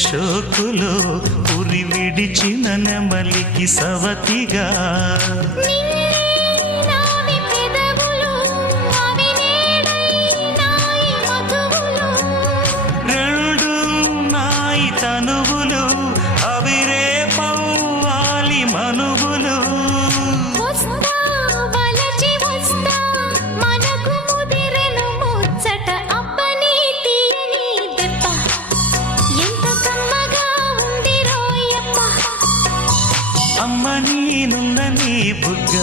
షోకులో ఉరి విడిచిన నెమలికి సవతిగా రెండు నాయి తనువులు అవి రేపవ్వాలి మనువులు అమ్మ నీనున్న నీ బుగ్గ